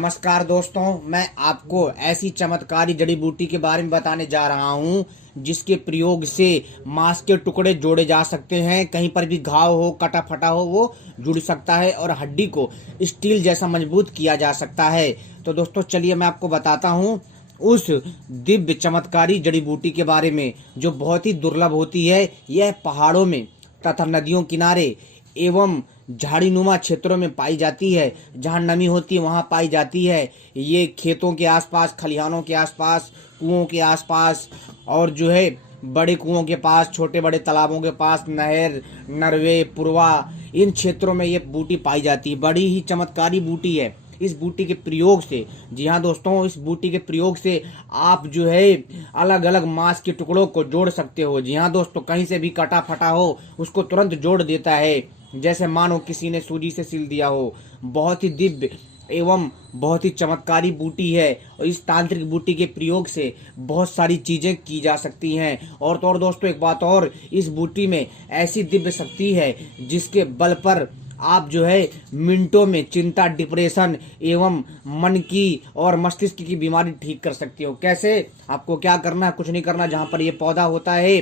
नमस्कार दोस्तों, मैं आपको ऐसी चमत्कारी जड़ी बूटी के बारे में बताने जा रहा हूं जिसके प्रयोग से मांस के टुकड़े जोड़े जा सकते हैं। कहीं पर भी घाव हो, कटा फटा हो, वो जुड़ सकता है और हड्डी को स्टील जैसा मजबूत किया जा सकता है। तो दोस्तों चलिए मैं आपको बताता हूं उस दिव्य चमत्कारी जड़ी बूटी के बारे में जो बहुत ही दुर्लभ होती है। यह पहाड़ों में तथा नदियों किनारे एवं झाड़ीनुमा क्षेत्रों में पाई जाती है। जहाँ नमी होती है वहाँ पाई जाती है। ये खेतों के आसपास, खलिहानों के आसपास, कुओं के आसपास और जो है बड़े कुओं के पास, छोटे बड़े तालाबों के पास, नहर, नरवे, पुरवा, इन क्षेत्रों में ये बूटी पाई जाती है। बड़ी ही चमत्कारी बूटी है। इस बूटी के प्रयोग से, जी हाँ दोस्तों, इस बूटी के प्रयोग से आप जो है अलग अलग मांस के टुकड़ों को जोड़ सकते हो। जी हाँ दोस्तों, कहीं से भी कटा फटा हो उसको तुरंत जोड़ देता है, जैसे मानो किसी ने सूजी से सिल दिया हो। बहुत ही दिव्य एवं बहुत ही चमत्कारी बूटी है और इस तांत्रिक बूटी के प्रयोग से बहुत सारी चीजें की जा सकती हैं। और तो और दोस्तों एक बात और, इस बूटी में ऐसी दिव्य शक्ति है जिसके बल पर आप जो है मिनटों में चिंता, डिप्रेशन एवं मन की और मस्तिष्क की बीमारी ठीक कर सकते हो। कैसे? आपको क्या करना है? कुछ नहीं करना। जहाँ पर ये पौधा होता है,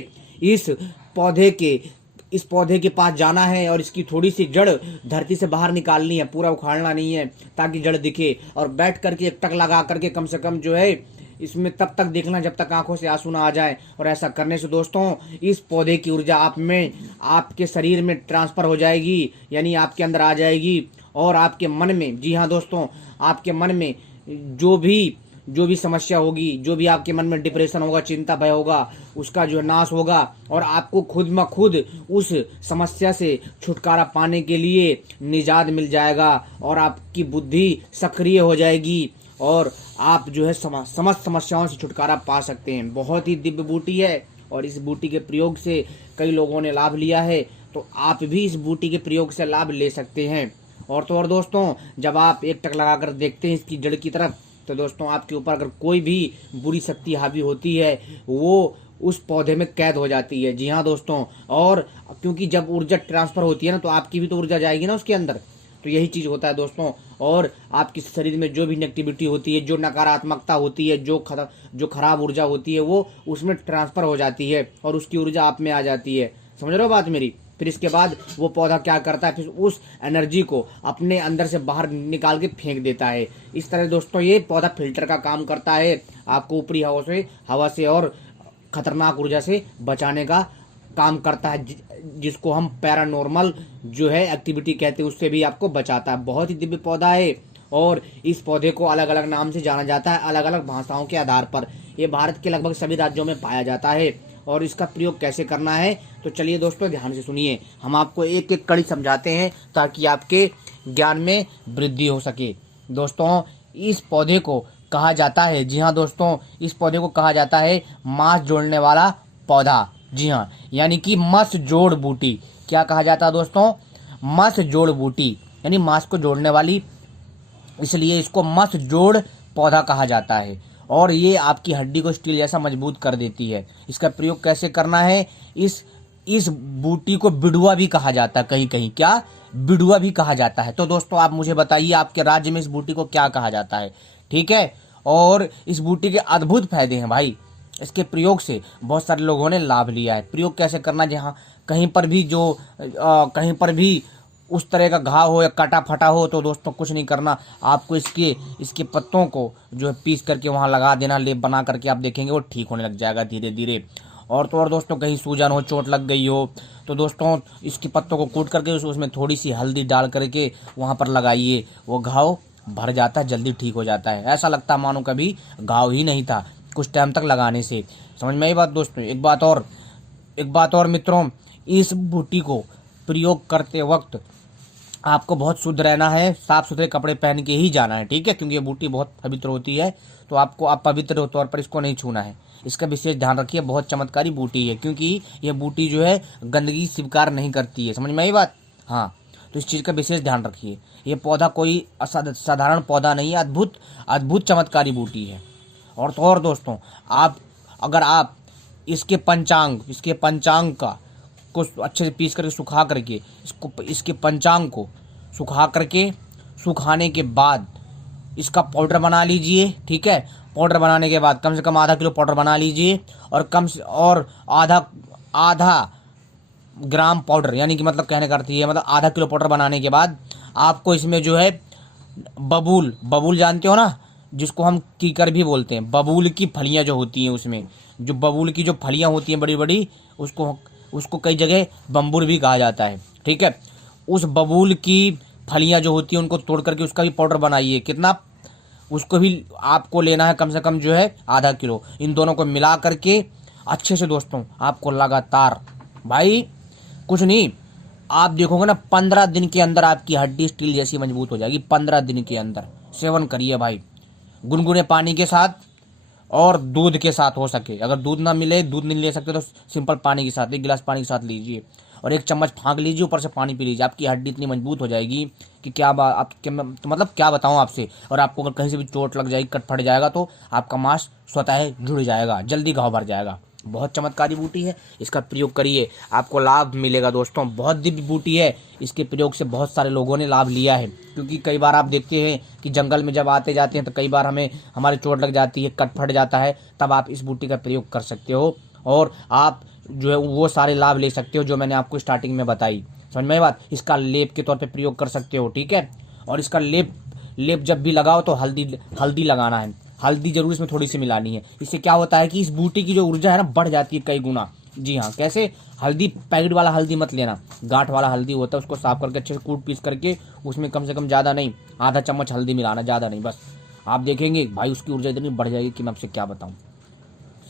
इस पौधे के पास जाना है और इसकी थोड़ी सी जड़ धरती से बाहर निकालनी है, पूरा उखाड़ना नहीं है ताकि जड़ दिखे। और बैठ करके एक टक लगा करके कम से कम जो है इसमें तब तक देखना जब तक आंखों से आंसू ना आ जाए। और ऐसा करने से दोस्तों इस पौधे की ऊर्जा आप में, आपके शरीर में ट्रांसफर हो जाएगी, यानी आपके अंदर आ जाएगी। और आपके मन में, जी हाँ दोस्तों, आपके मन में जो भी समस्या होगी, जो भी आपके मन में डिप्रेशन होगा, चिंता भय होगा, उसका जो नाश होगा। और आपको खुद म खुद उस समस्या से छुटकारा पाने के लिए निजात मिल जाएगा और आपकी बुद्धि सक्रिय हो जाएगी और आप जो है समस्त समस्याओं से छुटकारा पा सकते हैं। बहुत ही दिव्य बूटी है और इस बूटी के प्रयोग से कई लोगों ने लाभ लिया है, तो आप भी इस बूटी के प्रयोग से लाभ ले सकते हैं। और तो और दोस्तों, जब आप एक टक लगाकर देखते हैं इसकी जड़ की तरफ, तो दोस्तों आपके ऊपर अगर कोई भी बुरी शक्ति हावी होती है वो उस पौधे में कैद हो जाती है। जी हाँ दोस्तों, और क्योंकि जब ऊर्जा ट्रांसफर होती है ना, तो आपकी भी तो ऊर्जा जाएगी ना उसके अंदर। तो यही चीज होता है दोस्तों। और आपके शरीर में जो भी नेगेटिविटी होती है, जो नकारात्मकता होती है, जो खराब ऊर्जा होती है, वो उसमें ट्रांसफर हो जाती है और उसकी ऊर्जा आप में आ जाती है। समझ रहे हो बात मेरी? फिर इसके बाद वो पौधा क्या करता है, फिर उस एनर्जी को अपने अंदर से बाहर निकाल के फेंक देता है। इस तरह दोस्तों ये पौधा फिल्टर का काम करता है, आपको ऊपरी हवा से और खतरनाक ऊर्जा से बचाने का काम करता है, जिसको हम पैरानॉर्मल जो है एक्टिविटी कहते हैं, उससे भी आपको बचाता है। बहुत ही दिव्य पौधा है और इस पौधे को अलग अलग नाम से जाना जाता है, अलग अलग भाषाओं के आधार पर। ये भारत के लगभग सभी राज्यों में पाया जाता है। और इसका प्रयोग कैसे करना है, तो चलिए दोस्तों ध्यान से सुनिए। हम आपको एक एक कड़ी समझाते हैं ताकि आपके ज्ञान में वृद्धि हो सके। दोस्तों इस पौधे को कहा जाता है, जी हाँ दोस्तों, इस पौधे को कहा जाता है मांस जोड़ने वाला पौधा। जी हाँ, यानी कि मस जोड़ बूटी। क्या कहा जाता है दोस्तों? मस जोड़ बूटी, यानी मांस को जोड़ने वाली, इसलिए इसको मस जोड़ पौधा कहा जाता है। और ये आपकी हड्डी को स्टील जैसा मजबूत कर देती है। इसका प्रयोग कैसे करना है? इस बूटी को बिडुआ भी कहा जाता है, कहीं कहीं क्या बिडुआ भी कहा जाता है। तो दोस्तों आप मुझे बताइए आपके राज्य में इस बूटी को क्या कहा जाता है? ठीक है। और इस बूटी के अद्भुत फायदे हैं भाई। इसके प्रयोग से बहुत सारे लोगों ने लाभ लिया है। प्रयोग कैसे करना? जहाँ कहीं पर भी उस तरह का घाव हो या कटा फटा हो, तो दोस्तों कुछ नहीं करना, आपको इसके पत्तों को जो है पीस करके वहाँ लगा देना, लेप बना करके। आप देखेंगे वो ठीक होने लग जाएगा धीरे धीरे। और तो और दोस्तों कहीं सूजन हो, चोट लग गई हो, तो दोस्तों इसके पत्तों को कूट करके उसमें थोड़ी सी हल्दी डाल करके वहाँ पर लगाइए, वो घाव भर जाता है, जल्दी ठीक हो जाता है। ऐसा लगता है मानो कभी घाव ही नहीं था कुछ टाइम तक लगाने से। समझ में आई बात दोस्तों? एक बात और मित्रों, इस बूटी को प्रयोग करते वक्त आपको बहुत शुद्ध रहना है, साफ सुथरे कपड़े पहन के ही जाना है, ठीक है? क्योंकि ये बूटी बहुत पवित्र होती है, तो आप पवित्र तौर पर इसको नहीं छूना है। इसका विशेष ध्यान रखिए। बहुत चमत्कारी बूटी है क्योंकि ये बूटी जो है गंदगी स्वीकार नहीं करती है। समझ में आई बात? हाँ, तो इस चीज़ का विशेष ध्यान रखिए। ये पौधा कोई साधारण पौधा नहीं है, अद्भुत चमत्कारी बूटी है। और तो और दोस्तों, अगर आप इसके पंचांग का को अच्छे से पीस करके सुखा करके इसके पंचांग को सुखाने के बाद इसका पाउडर बना लीजिए, ठीक है। पाउडर बनाने के बाद कम से कम आधा किलो पाउडर बना लीजिए, और आधा ग्राम पाउडर, यानी कि मतलब कहने का अर्थ ये मतलब आधा किलो पाउडर बनाने के बाद आपको इसमें जो है बबूल जानते हो ना, जिसको हम कीकर भी बोलते हैं, बबूल की फलियां जो होती हैं, उसमें जो बबूल की जो फलियां होती हैं बड़ी बड़ी, उसको कई जगह बम्बूर भी कहा जाता है, ठीक है। उस बबूल की फलियां जो होती हैं उनको तोड़ करके उसका भी पाउडर बनाइए। कितना? उसको भी आपको लेना है कम से कम जो है आधा किलो। इन दोनों को मिला करके अच्छे से दोस्तों आपको लगातार, भाई कुछ नहीं, आप देखोगे ना 15 दिन के अंदर आपकी हड्डी स्टील जैसी मजबूत हो जाएगी। 15 दिन के अंदर सेवन करिए भाई, गुनगुने पानी के साथ और दूध के साथ हो सके। अगर दूध ना मिले, दूध नहीं ले सकते तो सिंपल पानी के साथ, 1 गिलास पानी के साथ लीजिए और 1 चम्मच फाँक लीजिए, ऊपर से पानी पी लीजिए। आपकी हड्डी इतनी मजबूत हो जाएगी कि तो मतलब क्या बताऊं आपसे। और आपको अगर कहीं से भी चोट लग जाएगी, कट फट जाएगा, तो आपका मांस स्वतः जुड़ जाएगा, जल्दी घाव भर जाएगा। बहुत चमत्कारी बूटी है, इसका प्रयोग करिए, आपको लाभ मिलेगा दोस्तों। बहुत दिव्य बूटी है, इसके प्रयोग से बहुत सारे लोगों ने लाभ लिया है। क्योंकि कई बार आप देखते हैं कि जंगल में जब आते जाते हैं तो कई बार हमारे चोट लग जाती है, कट फट जाता है, तब आप इस बूटी का प्रयोग कर सकते हो और आप जो है वो सारे लाभ ले सकते हो जो मैंने आपको स्टार्टिंग में बताई। समझ में आई बात? इसका लेप के तौर पे प्रयोग कर सकते हो, ठीक है। और इसका लेप जब भी लगाओ तो हल्दी लगाना है, हल्दी जरूर इसमें थोड़ी सी मिलानी है। इससे क्या होता है कि इस बूटी की जो ऊर्जा है ना बढ़ जाती है कई गुना। जी हाँ, कैसे? हल्दी पैकेट वाला हल्दी मत लेना, गांठ वाला हल्दी होता है, उसको साफ करके अच्छे से कूट पीस करके उसमें कम से कम ज़्यादा नहीं, आधा चम्मच हल्दी मिलाना, ज़्यादा नहीं, बस। आप देखेंगे भाई उसकी ऊर्जा इतनी बढ़ जाएगी कि मैं आपसे क्या बताऊँ।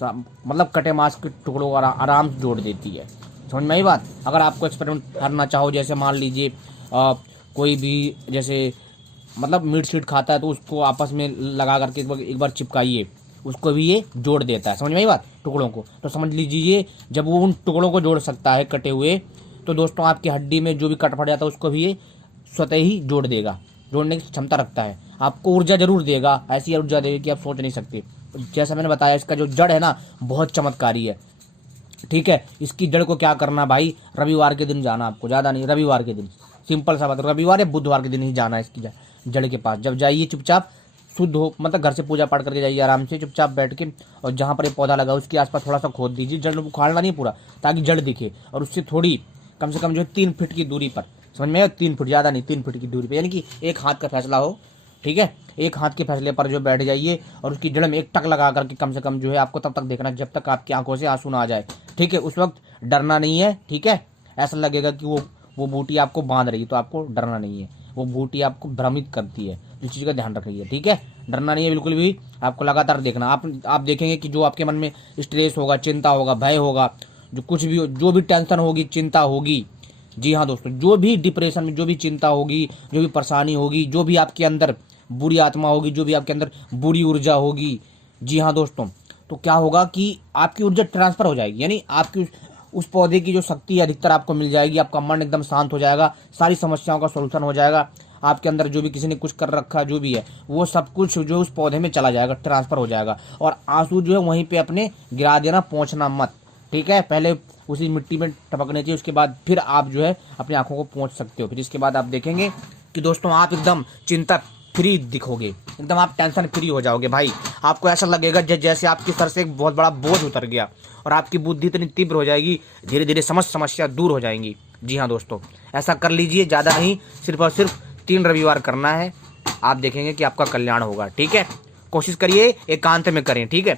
मतलब कटे मांस के टुकड़ों को आराम से जोड़ देती है। समझ में आई बात? अगर आपको एक्सपेरिमेंट करना चाहो, जैसे मान लीजिए कोई भी जैसे मतलब मीट शीट खाता है तो उसको आपस में लगा करके एक बार चिपकाइए, उसको भी ये जोड़ देता है। समझ में आई बात? टुकड़ों को तो समझ लीजिए, जब वो उन टुकड़ों को जोड़ सकता है कटे हुए, तो दोस्तों आपकी हड्डी में जो भी कट फट जाता है उसको भी ये स्वतः ही जोड़ देगा, जोड़ने की क्षमता रखता है। आपको ऊर्जा जरूर देगा, ऐसी ऊर्जा देगा कि आप सोच नहीं सकते। जैसा मैंने बताया, इसका जो जड़ है ना बहुत चमत्कारी है, ठीक है। इसकी जड़ को क्या करना भाई, रविवार के दिन जाना, आपको ज़्यादा नहीं, रविवार के दिन, सिंपल सा बात, रविवार या बुधवार के दिन ही जाना है इसकी जड़ के पास। जब जाइए चुपचाप, शुद्ध हो, मतलब घर से पूजा पाठ करके जाइए आराम से, चुपचाप बैठ के, और जहाँ पर ये पौधा लगा उसके आसपास थोड़ा सा खोद दीजिए, जड़ उखाड़ना नहीं पूरा, ताकि जड़ दिखे, और उससे थोड़ी कम से कम जो है 3 फीट की दूरी पर, समझ में, 3 फीट, ज़्यादा नहीं, 3 फीट की दूरी पर, यानी कि 1 हाथ का फैसला हो, ठीक है। 1 हाथ के फैसले पर जो बैठ जाइए और उसकी जड़ में एक टक लगा करके कम से कम जो है आपको तब तक देखना जब तक आपकी आंखों से आंसू ना आ जाए, ठीक है। उस वक्त डरना नहीं है, ठीक है। ऐसा लगेगा कि वो बूटी आपको बांध रही है, तो आपको डरना नहीं है, वो बूटी आपको भ्रमित करती है, इस चीज़ का ध्यान रखिए, ठीक है। डरना नहीं है बिल्कुल भी, आपको लगातार देखना। आप देखेंगे कि जो आपके मन में स्ट्रेस होगा, चिंता होगा, भय होगा, जो कुछ भी, जो भी टेंशन होगी, चिंता होगी, जी हाँ दोस्तों, जो भी डिप्रेशन में जो भी चिंता होगी, जो भी परेशानी होगी, जो भी आपके अंदर बुरी आत्मा होगी, जो भी आपके अंदर बुरी ऊर्जा होगी, जी हाँ दोस्तों, तो क्या होगा कि आपकी ऊर्जा ट्रांसफर हो जाएगी, यानी आपकी उस पौधे की जो शक्ति है अधिकतर आपको मिल जाएगी। आपका मन एकदम शांत हो जाएगा, सारी समस्याओं का सोल्यूशन हो जाएगा। आपके अंदर जो भी किसी ने कुछ कर रखा जो भी है वो सब कुछ जो उस पौधे में चला जाएगा, ट्रांसफर हो जाएगा। और आंसू जो है वहीं पे अपने गिरा देना, पहुँचना मत, ठीक है। पहले उसी मिट्टी में टपकने चाहिए, उसके बाद फिर आप जो है अपनी आंखों को पहुँच सकते हो। फिर इसके बाद आप देखेंगे कि दोस्तों आप एकदम चिंता फ्री दिखोगे, एकदम आप टेंशन फ्री हो जाओगे भाई। आपको ऐसा लगेगा जैसे आपके सर से एक बहुत बड़ा बोझ उतर गया और आपकी बुद्धि इतनी तीव्र हो जाएगी, धीरे धीरे समस्या दूर हो जाएंगी। जी हाँ दोस्तों, ऐसा कर लीजिए, ज़्यादा नहीं, सिर्फ और सिर्फ 3 रविवार करना है, आप देखेंगे कि आपका कल्याण होगा, ठीक है। कोशिश करिए, एकांत में करें, ठीक है।